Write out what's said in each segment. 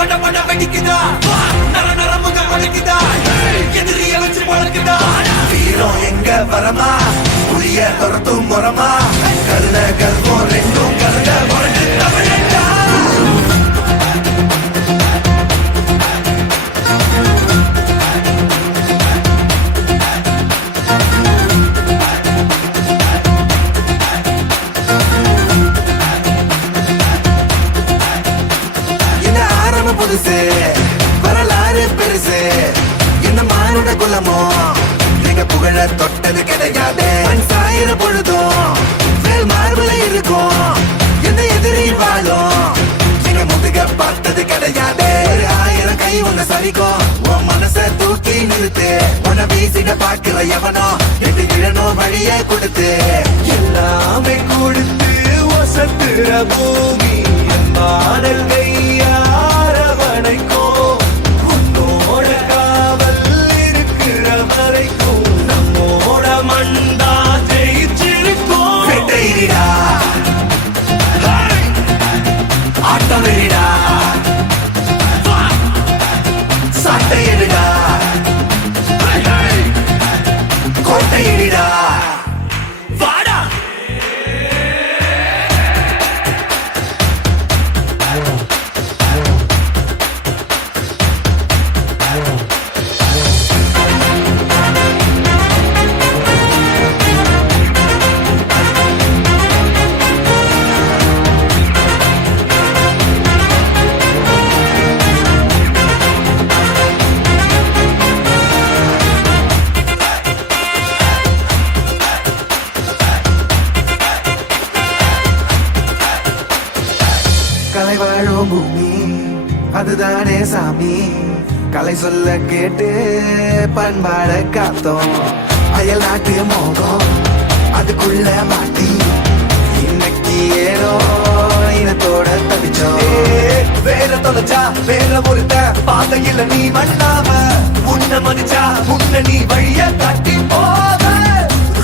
பட பட வெடிக்குதா நர நரமுக வளைக்குதா எதிரிய வச்சு பழக்குதா வீரம் எங்க வரமா புரிய துரத்தும் முறமா கருண கர்வம் ரெண்டும் கருண முரண்டு தமிழண்டா வரலாறு பெருசு என்ன மானுட குலமோ எங்க புகழ தொட்டது கிடையாது சாயிர பொழுதும் மார்புல இருக்கும் எந்த எதிரி வாழும் எங்க முதுக பார்த்தது கிடையாது 1000 கை உன்னை சரிக்கும் உன் மனச தூக்கி நிறுத்து உன்னை வீசிட பாக்குற எவனோ எட்டு இழனோ வழிய கொடுத்து எல்லாமே கொடுத்து வசத்துற பூமி பாடல் கையார வணைக்கும் உன்னோட காவல் இருக்கிற வரைக்கும் நம்மோட மண்டா ஜெயிச்சிருக்கும் வெட்டையிடா ஆட்டம் வெளிடா சட்டையிடா கோட்டையிடா வாடா கலை வாழும் பூமி அதுதானே சாமி கலை சொல்ல கேட்டு பண்பாட காத்தோம் அயல் நாட்டு மோகம் அதுக்குள்ள மாட்டி இன்னைக்கு ஏதோ இனத்தோட தவிச்சோம் வேற தொலைச்சா வேற ஒருத்த பாதையில நீ மண்ணாம உன்ன மதிச்சா உன்ன நீ வழிய காட்டி போத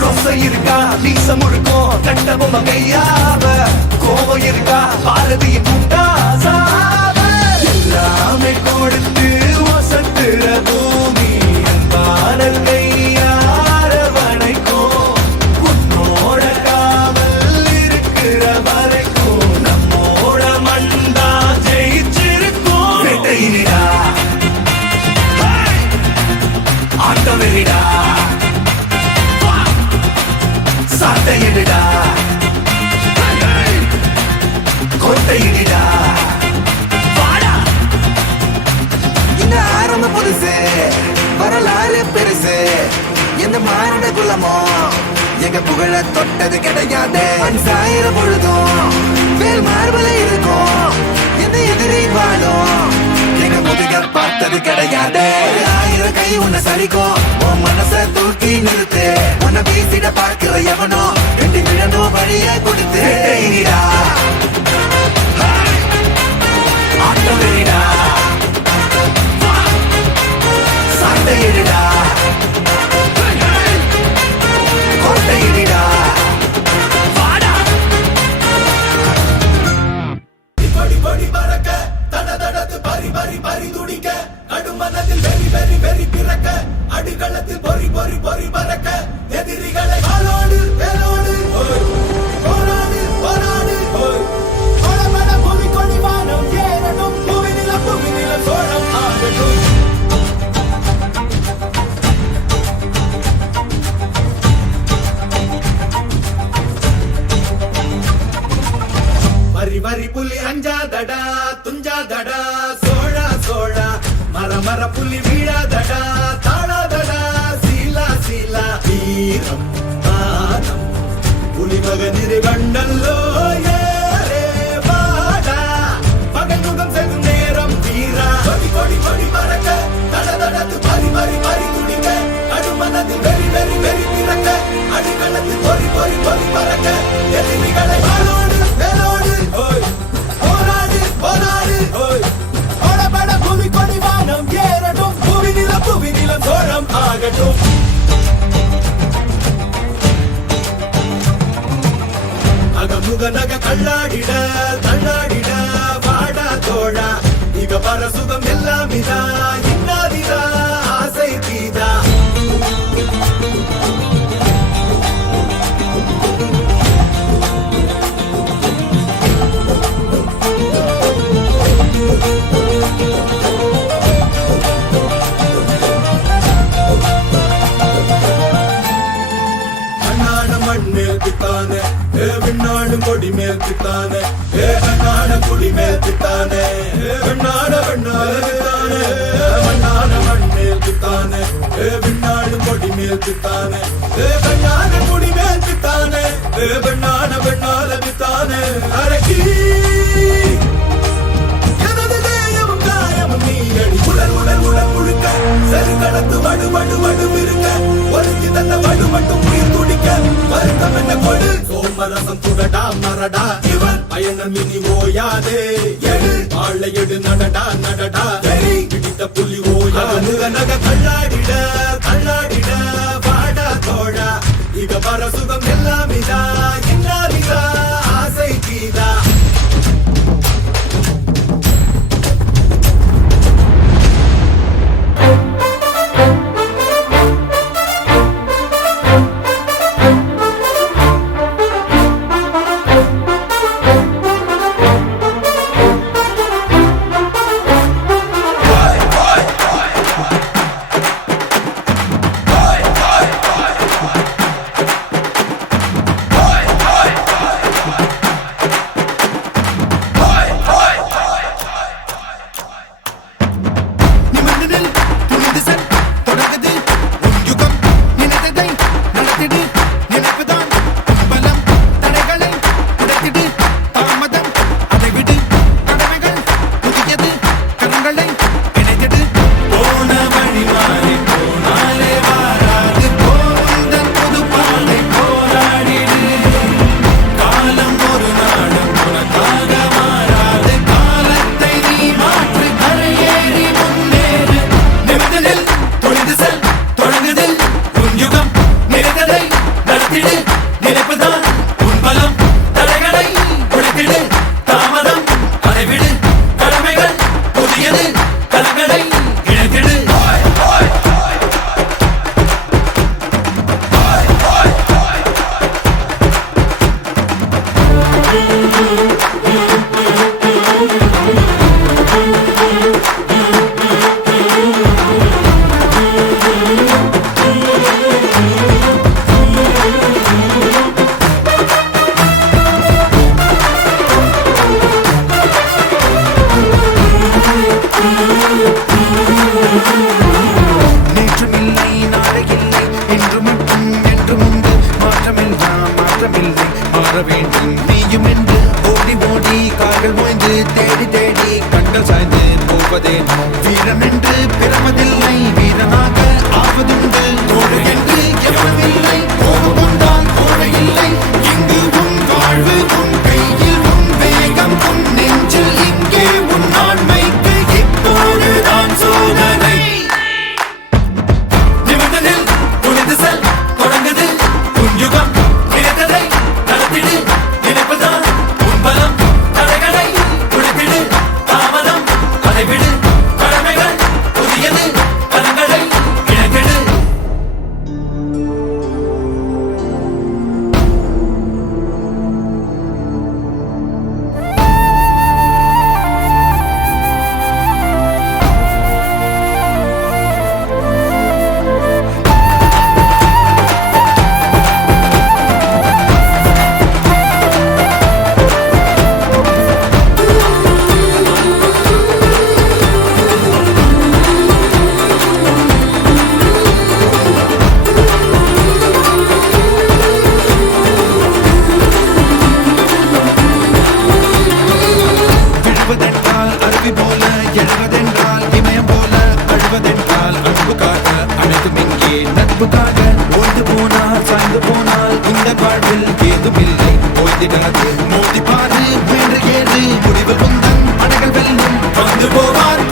ரோசை இருக்கா நீசம் முழுக்கும் கண்ட பொம்மை கையாவ கோவம் இருக்கா பாரதியின் உண்டாசாவ எல்லாமே கொடுத்து வசத்துற பூமி பாடல் கையார வணைக்கும் உன்னோட காவல் இருக்கிற வரைக்கும் நம்மோட மண்டா ஜெயிச்சிருக்கும் வெட்டையிடா ஆட்டம் வெளிடா சட்டையிடா கோட்டையிடா வாடா இந்த ஆரம்ப புதுசு வரலாறு பெருசு எந்த மானுட குலமோ எங்க புகழ தொட்டது கிடையாது சாயிர பொழுதும் வேல் மார்புல இருக்கும் எந்த எதிரி வாழும் எங்க முதுக பார்த்தது கிடையாது 1000 கை உன்னை சரிக்கும் உன் மனச தூக்கி நிறுத்து உன்னை வீசிட பார்க்கிற எவனோ ரெண்டு விழனோ வழிய கொடுத்து ஆட்டம் வெளிடா சண்டையிடா கோட்டையிடா வாடா படி படி பறக்க தட தடத்து பறி பறி பறி துடிக்க நடுமனத்தில் வெறி வெறி வெறி பிறக்க அடிகளத்தில் பொறி பொறி பொறி பறக்க எதிரிகளை காலோடு வேலோடு போராடு போராடு படபட புவி கொடி வானம் ஏறட்டும் புவி நில சோழம் ஆகட்டும் வரி வரி புலி அஞ்சாதடா துஞ்சாதடா சோழா சோழா மர மர புலி வீழாதடா தாழாதடா சீலா சீலா வீரம் மானம் புலி மகனிரு கண்டல்லோ ஏரே வாடா பகல் முகம் செல்லும் நேரம் வீரா கொடி கொடி கொடி பறக்க தட தடத்து பறி பறி பறி துடிக்க நடுமனத்தில் வெறி வெறி வெறி பிறக்க அடிகளத்தில் பொறி பொறி பொறி பறக்க எதிரிகளை வாழோடு வேலோடு போராடு போராடு படபட புவி கொடி வானம் ஏறட்டும் புவி நிலம் சோழம் ஆகட்டும் அகமுக நக கல்லாடிட தள்ளாடிட வாடா தோழா இக பர சுகம் எல்லாம் இதா இன்னாதிதா ஆசை தீதா மண்மேல் பித்தானே விண்ணாடு கொடி மேல் பித்தானே கண்ணாட கொடி மேல் பித்தானே வெண்ணாட வெண்ணாட பித்தானே மண்ணாட மண்மேல் பித்தானே விண்ணாடு கொடி மேல் பித்தானே கண்ணாட கொடி மேல் பித்தானே வெண்ணாட வெண்ணாட பித்தானே அரக்கி எனது தேயமும் காயமும் நீ அடி உடல் உடல் உடல் முழுக்க சரி கடத்து வடு வடு வடு இருக்க ஒருத்தி தந்த வடு மட்டும் உயிர் துடிக்க வருத்தம் என்ன கொடு சோமரசம் துடடா மரடா இவன் பயணம் இனி ஓயாதே எடு ஆளை எடு நடடா நடடா வெறி பிடித்த புலி ஓயா முக நக கள்ளாடிட கள்ளாடிட வாடா தோடா இக பர சுகம் எல்லாம் இதா இன்னாதிதா ஆசை கீதா வீரம் என்று பிறமதில்லை வீரனாக ஆவதுண்டு கோடு என்று எவனில்லை கோபம் கோடை இல்லை இங்கு உன் வாழ்வு உன் கையில் உன் வேகம் உன் நெஞ்சில் இங்கே உன் ஆண்மைக்கு இப்போதுதான் சோதனை நிமிடத்தில் துணிந்து செல் தொடங்குது உன் யுகம் நினைத்ததை நடத்திடு நினைப்பதுதான் உன் பலம் தடைகளை உடைத்திடு தாமதம் அதை விடு கடமைகள் புதியது கலங்களை இணைத்திடு அருவி போல எழுவதென்றால் இமயம் போல அழுவதென்றால் அன்புக்காக அனைத்தும் இங்கே நட்புக்காக ஓய்ந்து போனால் சாய்ந்து போனால் இந்த வாழ்வில் ஏதுமில்லை ஓய்ந்திடாது மோதி பாரு முயன்று ஏது முடிவில் உந்தன் அணைகள் வெல்லும் வந்து போவார்